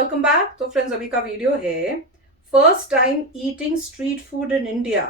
Welcome back. तो friends अभी का वीडियो है first time eating street food in India.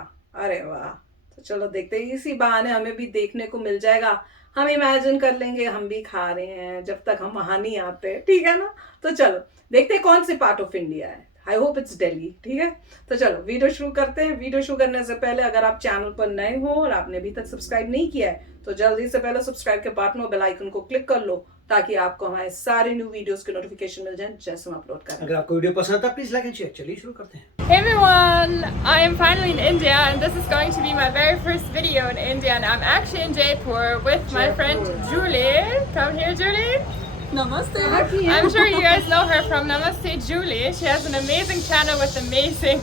अरे वाह, तो चलो देखते हैं, इसी बहाने हमें भी देखने को मिल जाएगा। हम इमेजिन कर लेंगे हम भी खा रहे हैं जब तक हम वहां नहीं आते, ठीक है ना। तो चलो देखते हैं कौन सी पार्ट ऑफ इंडिया है। आई होप इट्स दिल्ली, ठीक है। तो चलो वीडियो शुरू करते हैं। वीडियो शुरू करने से पहले अगर आप चैनल पर नए हो और आपने अभी तक सब्सक्राइब नहीं किया है तो जल्दी से पहले सब्सक्राइब के बटन और बेल आइकन को क्लिक कर लो ताकि आपको हमारे सारे न्यू वीडियोस के नोटिफिकेशन मिल जाएं जैसे हम अपलोड करें। अगर आपको वीडियो पसंद आता है प्लीज लाइक एंड शेयर। चलिए शुरू करते हैं। Hey everyone! I am finally in India and this is going to be my very first video in India and I'm actually in Jaipur with my friend Julie. Come here, Julie. Namaste. I'm sure you guys know her from Namaste Julie. She has an amazing channel with amazing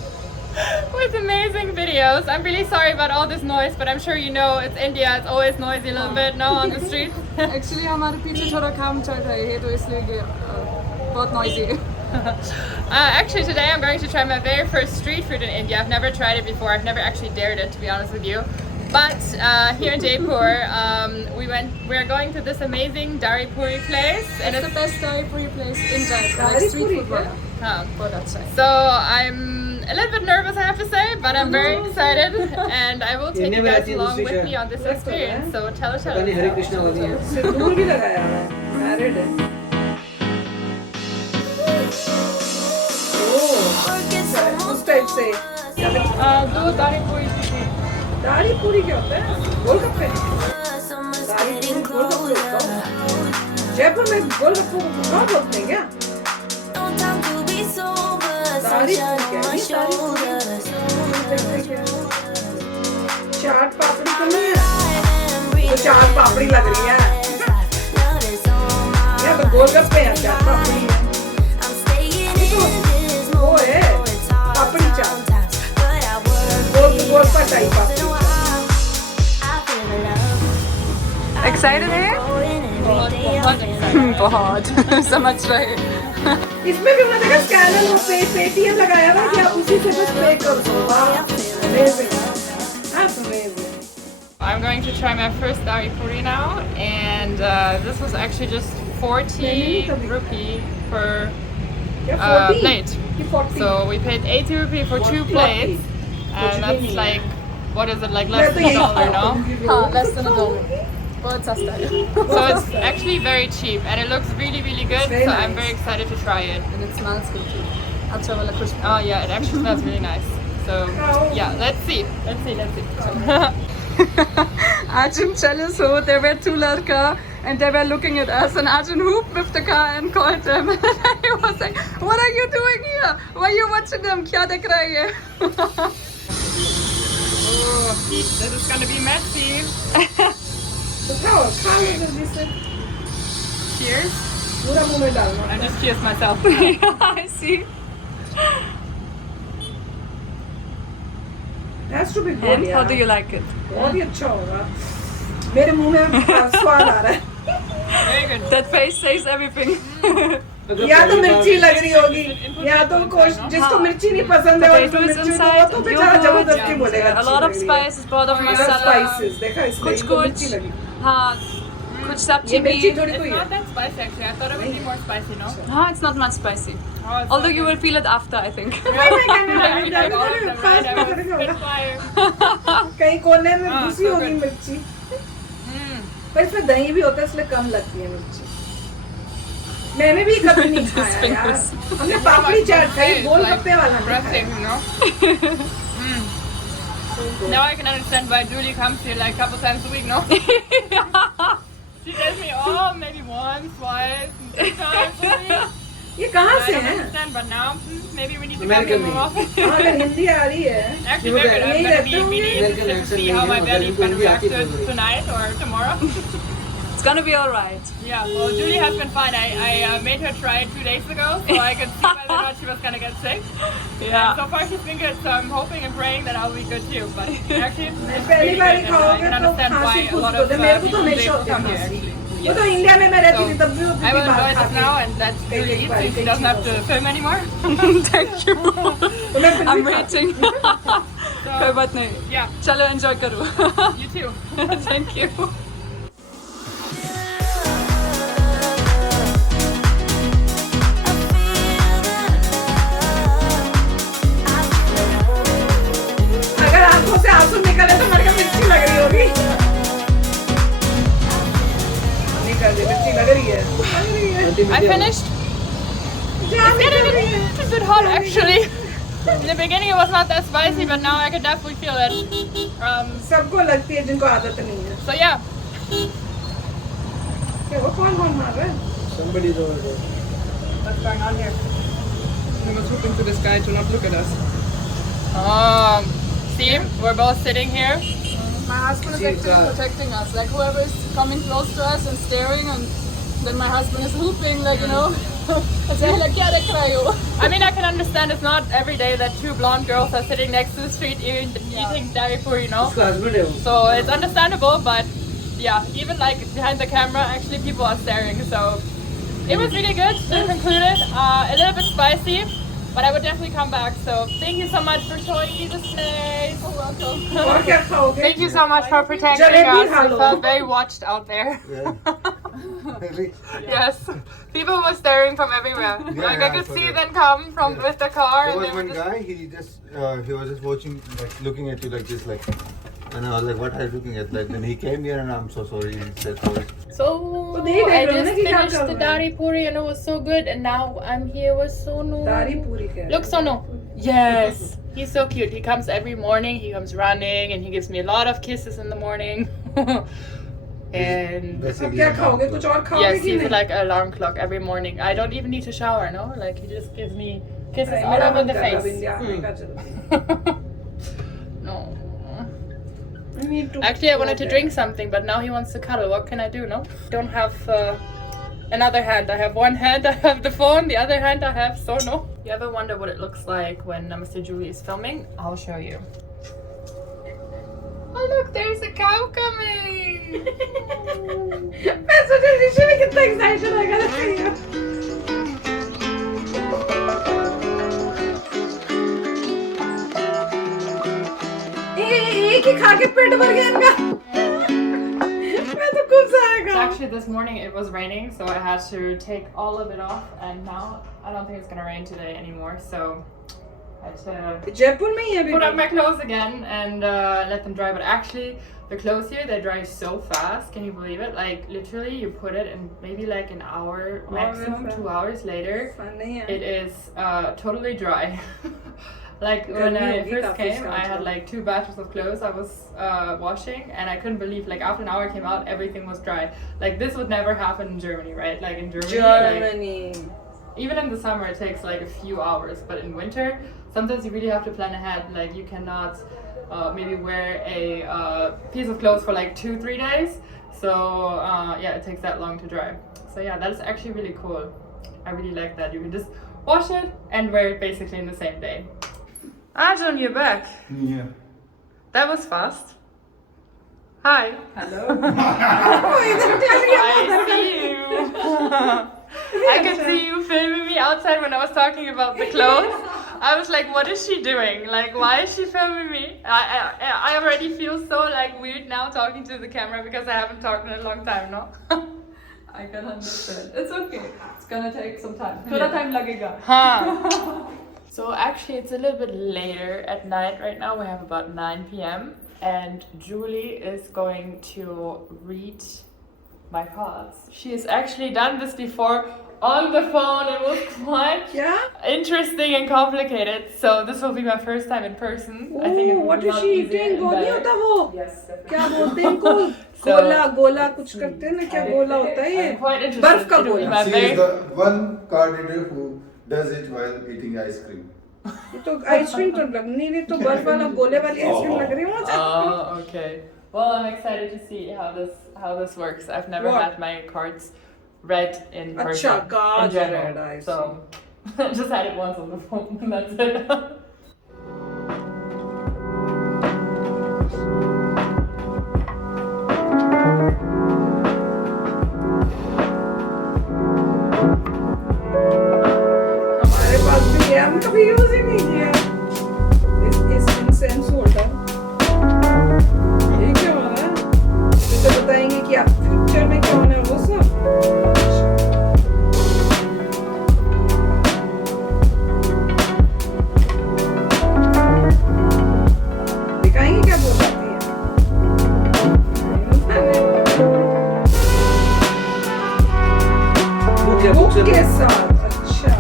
videos. I'm really sorry about all this noise, but I'm sure you know it's India. It's always noisy a little bit, no, on the street. Actually हमारे पीछे थोड़ा काम चल रहा है तो इसलिए बहुत noisy है. Actually today I'm going to try my very first street food in India. I've never tried it before. I've never actually dared it, to be honest with you. But here in Jaipur, we're going to this amazing Dari Puri place, and It's the best Dari Puri place in Jaipur. Like street food wala. बहुत अच्छा है. So I'm a little bit nervous, I have to say, but I'm very excited, and I will take you guys along with me on this experience. So chalo पता नहीं हरे chalo. Krishna वाली है। सिंदूर भी लगाया हुआ है, मैरिड है। ओह, उस टाइप से क्या कहते हैं? दो Dari Puri tikkhi. दाढ़ी पूरी क्या होता है? गोलगप्पे। दाढ़ी पूरी गोलगप्पे होता है। जयपुर में गोलगप्पे को क्या बोलते हैं क्या? दाढ़ी पूरी क्या है? दाढ़ी पूरी। चाट पापड़ी तो नहीं है? तो चाट पापड़ी लग रही है। ये तो गोलगप्पे हैं, चाट पापड़ी है। ये तो वो है पापड़ी चाट। गोलगप्पा टाइप पापड़ी। Excited है? बहुत excited. बहुत समझ रहे. इसमें भी मैंने देखा स्कैनर और पेटीएम लगाया हुआ कि आप उसी से बस पे कर दो। वाह, amazing. That's amazing. I'm going to try my first Dari Puri now, and this was actually just 40 rupee per Yeah, 40. plate. 40. So we paid 80 rupee for two 40. plates, and that's like, what is it, like less than a dollar, no? हाँ, less than $1. बहुत सस्ता है. So it's actually very cheap, and it looks really, really good. very So I'm nice. very excited to try it. And it smells good too. अच्छा वाला crispy. Oh yeah, it actually smells really nice. So yeah, let's see. Arjun jealous हो. There were two लड़का and they were looking at us and Arjun whooped with the car and called them. He was like, "What are you doing here? Why are you watching them? क्या देख रहे हैं?" Oh, this is gonna be messy. तो खाओ लो जल्दी से। Cheers. पूरा मुंह में डालना। I just cheers myself. I see. Has to be good, And how यार। do you like it? बहुत ही अच्छा होगा। मेरे मुंह में स्वाद आ रहा है। Very good. That face says everything. या तो मिर्ची लग रही होगी, या तो जिसको मिर्ची नहीं पसंद है और उसको Potatoes मिर्ची inside, तो बेचारा जबरदस्ती yogurt, बोलेगा। a lot of spices, बहुत of spices masala. देखा इसमें कुछ इनको मिर्ची कुछ लगी। हाँ कुछ सब्जी ये मिर्ची भी. थोड़ी It's कोई not है। that spicy actually. I thought it would be more spicy, no? हाँ, it's not much spicy. Oh, it's Although not you will good. feel it after, I think. Like all of them, right? I was spitfire. कहीं कोने में हाँ, घुसी so होगी good. मिर्ची, Mm. पर इसमें दही भी होता है इसलिए कम लगती है मिर्ची। मैंने भी कभी नहीं खाया यार। हमने पापड़ी चाट खाई, गोलगप्पे वाला नहीं खाया। Breathtaking, you know? Now I can understand why Julie comes here like a couple times a week, no? She tells me, oh, maybe once, twice, and 3 times a week. ये कहाँ I से don't है? understand, but now maybe we need to come here American more often. हाँ, अगर हिंदी आ रही है। Actually, very good. I'm नहीं going to be रहते really होंगे। interested to see how my belly is going to react to it tonight or tomorrow. It's gonna be alright. Yeah, well, Julie has been fine. I made her try it 2 days ago, so I could see whether or not she was going to get sick. Yeah. So far, she's been good, so I'm hoping and praying that I'll be good too. But actually, it's पहली really bar good, and I खाओगे can तो understand why खांसी a lot Khushboo of होता है। मेरे को तो people हमेशा they होती है come here खांसी। actually. वो तो इंडिया में मैं रहती So, थी तब भी होती I थी will enjoy बाहर this खाके। now, and that Julie eats, so she doesn't have to film anymore. Thank you. तो मैं फिर I'm भी waiting. कोई बात नहीं. Yeah, चलो enjoy करो. you too. Thank you. अच्छी लग रही है I finished. It's getting a little bit hot actually. In the beginning it was not that spicy, but now I can definitely feel it. सबको लगती है जिनको आदत नहीं है So yeah. क्या वो कौन मार रहा है Somebody's over there. What's going on here? We was hoping for this guy to not look at us. See, we're both sitting here. My husband is See, actually protecting us. Like whoever is coming close to us and staring, and then my husband is whooping, like, you know, I say, like, kya dekh rahe ho? I mean, I can understand it's not every day that two blonde girls are sitting next to the street eating dairy puri, you know. उसका husband है वो. So it's understandable, but yeah, even like behind the camera, actually people are staring. So it was really good to conclude it. A little bit spicy, but I would definitely come back. So thank you so much for showing me this place. Oh, welcome. और क्या खाओगे Thank you so much for protecting Jalebi us. We hello. felt very watched out there. Yeah. Really? Yes, people were staring from everywhere. Yeah, Like I yeah, I could saw see that. them come from Yeah. with the car. There and was they were one just- guy. He was just watching, like looking at you like this, like. And I was like, "What are you looking at?" Like, then he came here, and I'm so sorry. He said sorry. So they I don't just know कि क्या finished कर the रहे हैं। dari puri and it was so good, and now I'm here with Sonu. दारी पूरी क्या Look, Sonu. Yes, he's so cute. He comes every morning. He comes running, and he gives me a lot of kisses in the morning. And अब क्या खाओगे कुछ और खाओगे yes, कि he's नहीं like an alarm clock every morning. I don't even need to shower, no? Like he just gives me kisses all मेरा over मन the कर रहा है face. इंडिया आने का जल्दी No. I need to Actually, I wanted to drink something, but now he wants to cuddle. What can I do, no? Don't have another hand. I have one hand, I have the phone. The other hand, I have Sono. You ever wonder what it looks like when Mr. Julie is filming? I'll show you. Oh, look, there's a cow coming. मैं सोचा ऋषि में कितना excited होगा ना एक ही खा के पेट भर गया इनका मैं तो खूब सारा So खा actually, this morning it was raining, so I had to take all of it off. And now I don't think it's gonna rain today anymore. So I had to Jaipur में ही है put up अभी my clothes again and let them dry. But actually, the clothes here, they dry so fast. Can you believe it? Like literally, you put it and maybe like an hour, maximum 2 hours later, नहीं है it is totally dry. Like when गर्मी I होगी first काफी came, इसका I had मतलब। like 2 batches of clothes I was washing, and I couldn't believe like after an hour came out, everything was dry. Like this would never happen in Germany, right? Like in Germany, like, Germany even in the summer it takes like a few hours, but in winter sometimes you really have to plan ahead. Like you cannot maybe wear a piece of clothes for like 2-3 days. So yeah, it takes that long to dry. So yeah, that is actually really cool. I really like that. You can just wash it and wear it basically in the same day. Arjun, you're back. Yeah. That was fast. Hi. Hello I see you. I could see you filming me outside when I was talking about the clothes. I was like, what is she doing? Like, why is she filming me? I already feel so like weird now talking to the camera because I haven't talked in a long time, no? I can understand. It's okay. It's gonna take some time. Thoda time lagega. Huh. So actually it's a little bit later at night right now. We have about 9 p.m. and Julie is going to read my cards. She has actually done this before on the phone. It was quite क्या interesting and complicated. So this will be my first time in person. I think it will what be is a lot she easier eating and वो नहीं better. होता वो Yes, definitely. क्या बोलते हैं इनको So- गोला गोला कुछ करते हैं ना क्या गोला होता है ये I'm quite interested. बर्फ का It will be गोला my She very is the one card reader who does it while eating ice cream. ये तो आइसक्रीम तो लग नहीं तो बर्फ वाला गोले वाली आइसक्रीम लग रही है मुझे Oh, okay. Well, I'm excited to see how this works. I've never What? had my cards read in person. अच्छा, cards in general. read, I So, I just had it once on the phone. That's it. हमारे पास भी है हम कभी use ही नहीं किया इस incense holder ये क्या हो रहा है तो बताएंगे कि आप फ्यूचर में क्या होना है वो सब या बुक बुक से के साथ, अच्छा।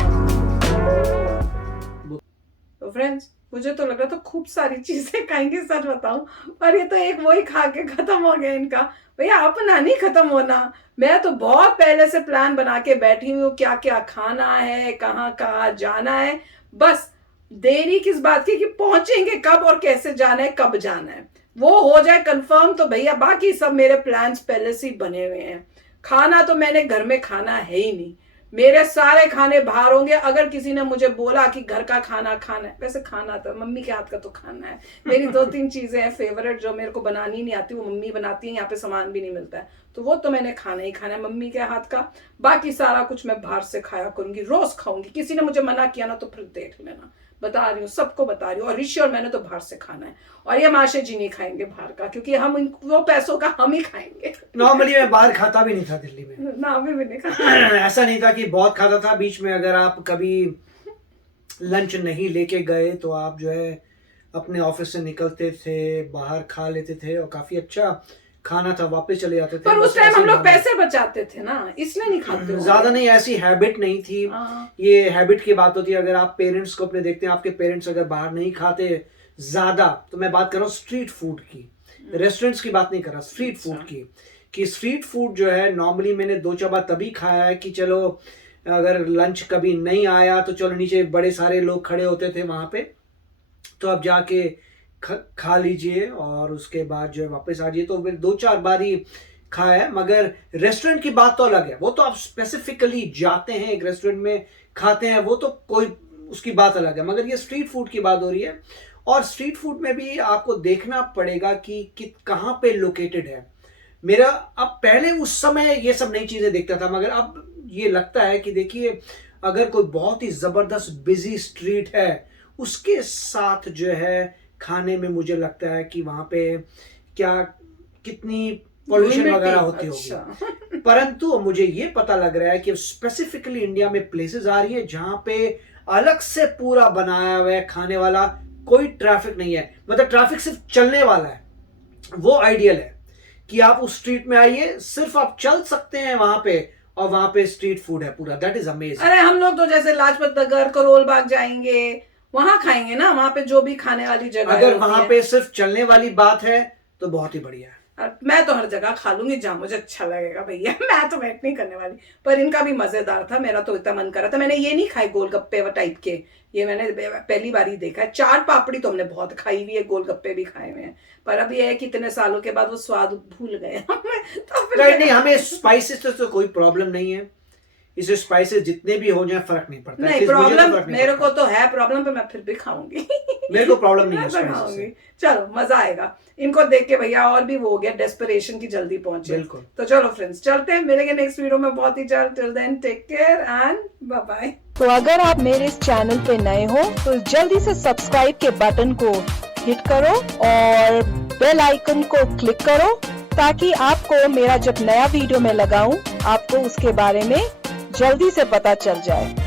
तो फ्रेंड्स, मुझे तो लग रहा था खूब सारी चीजें खाएंगे, सच बताऊं, पर ये तो एक वही खा के खत्म हो गया इनका। भैया अपना नहीं खत्म होना। मैं तो बहुत पहले से प्लान बना के बैठी हूँ, क्या क्या खाना है, कहाँ कहाँ जाना है। बस देरी किस बात की कि पहुंचेंगे कब और कैसे जाना है, कब जाना है, वो हो जाए कंफर्म तो भैया बाकी सब मेरे प्लान्स पहले से ही बने हुए हैं। खाना तो मैंने घर में खाना है ही नहीं, मेरे सारे खाने बाहर होंगे। अगर किसी ने मुझे बोला कि घर का खाना खाना है, वैसे खाना तो मम्मी के हाथ का तो खाना है। मेरी 2-3 चीजें हैं फेवरेट जो मेरे को बनानी नहीं आती, वो मम्मी बनाती है, यहाँ पे सामान भी नहीं मिलता है, तो वो तो मैंने खाना ही खाना है मम्मी के हाथ का। बाकी सारा कुछ मैं बाहर से खाया करूंगी, रोज खाऊंगी। किसी ने मुझे मना किया ना तो फिर देख लेना, बता रही हूँ, सबको बता रही हूँ। और ऋषि और मैंने तो बाहर से खाना है, और ये माशे जी नहीं खाएंगे बाहर का, क्योंकि हम वो पैसों का हम ही खाएंगे। नॉर्मली मैं बाहर खाता भी नहीं था दिल्ली में। ना अभी भी नहीं खाता। ऐसा नहीं था कि बहुत खाता था, बीच में अगर आप कभी लंच नहीं लेके गए तो आप जो है अपने ऑफिस से निकलते थे, बाहर खा लेते थे, और काफी अच्छा खाना था, वापस चले जाते थे। पर उस बस टाइम ऐसे हम लोग नॉर्मल। पैसे बचाते थे ना, इसलिए नहीं खाते हो। ज्यादा नहीं, ऐसी हैबिट नहीं थी। हाँ। ये हैबिट की बात होती है। अगर आप पेरेंट्स को अपने देखते हैं, आपके पेरेंट्स अगर बाहर नहीं खाते ज्यादा, तो मैं बात कर रहा हूँ स्ट्रीट फूड की, रेस्टोरेंट्स की बात नहीं कर रहा, स्ट्रीट फूड की। कि स्ट्रीट फूड जो है नॉर्मली मैंने 2-4 बार तभी खाया है कि चलो अगर लंच कभी नहीं आया तो चलो नीचे बड़े सारे लोग खड़े होते थे वहां पे, तो आप जाके खा लीजिए और उसके बाद जो है वापस आ जाइए। तो फिर 2-4 बार ही खाया है। मगर रेस्टोरेंट की बात तो अलग है, वो तो आप स्पेसिफिकली जाते हैं एक रेस्टोरेंट में खाते हैं, वो तो कोई उसकी बात अलग है। मगर ये स्ट्रीट फूड की बात हो रही है, और स्ट्रीट फूड में भी आपको देखना पड़ेगा कि कहाँ पे लोकेटेड है। मेरा अब पहले उस समय ये सब नई चीजें देखता था, मगर अब ये लगता है कि देखिए अगर कोई बहुत ही जबरदस्त बिजी स्ट्रीट है, उसके साथ जो है खाने में मुझे लगता है कि वहां पे क्या कितनी पॉल्यूशन वगैरह होती होगी। परंतु मुझे ये पता लग रहा है कि स्पेसिफिकली इंडिया में प्लेसेस आ रही है जहां पे अलग से पूरा बनाया हुआ है खाने वाला, कोई ट्रैफिक नहीं है, मतलब ट्रैफिक सिर्फ चलने वाला है। वो आइडियल है कि आप उस स्ट्रीट में आइए, सिर्फ आप चल सकते हैं वहां पे, और वहां पे स्ट्रीट फूड है पूरा। That is amazing. अरे हम लोग तो जैसे लाजपत नगर, करोल बाग जाएंगे, वहां खाएंगे ना, वहां पे जो भी खाने वाली जगह अगर वहां पे सिर्फ चलने वाली बात है तो बहुत ही बढ़िया है। मैं तो हर जगह खा लूंगी जहां मुझे अच्छा लगेगा भैया, मैं तो वेट नहीं करने वाली। पर इनका भी मजेदार था, मेरा तो इतना मन कर रहा था। मैंने ये नहीं खाए गोलगप्पे टाइप के, ये मैंने पहली बार ही देखा है। चाट पापड़ी तो हमने बहुत खाई हुई है, गोलगप्पे भी खाए हुए हैं, पर अब ये है कि इतने सालों के बाद वो स्वाद भूल गए तो फिर नहीं, हमें स्पाइसेस तो कोई प्रॉब्लम नहीं है, इसे स्पाइसेस जितने भी हो जाए फर्क नहीं पड़ता। नहीं प्रॉब्लम मेरे को तो है प्रॉब्लम, पे मैं फिर भी खाऊंगी। मेरे को प्रॉब्लम नहीं है मैं तो स्पाइसेस खाऊंगी। से। चलो मजा आएगा इनको देख के भैया, और भी वो हो गया डेस्परेशन की जल्दी पहुंचे। बिल्कुल। तो चलो फ्रेंड्स चलते हैं, मिलेंगे नेक्स्ट वीडियो में बहुत ही जल्द। Till then take care and bye bye. तो अगर आप मेरे इस चैनल पे नए हो तो जल्दी से सब्सक्राइब के बटन को हिट करो और बेल आइकन को क्लिक करो, ताकि आपको मेरा जब नया वीडियो मैं लगाऊं आपको उसके बारे में जल्दी से पता चल जाए।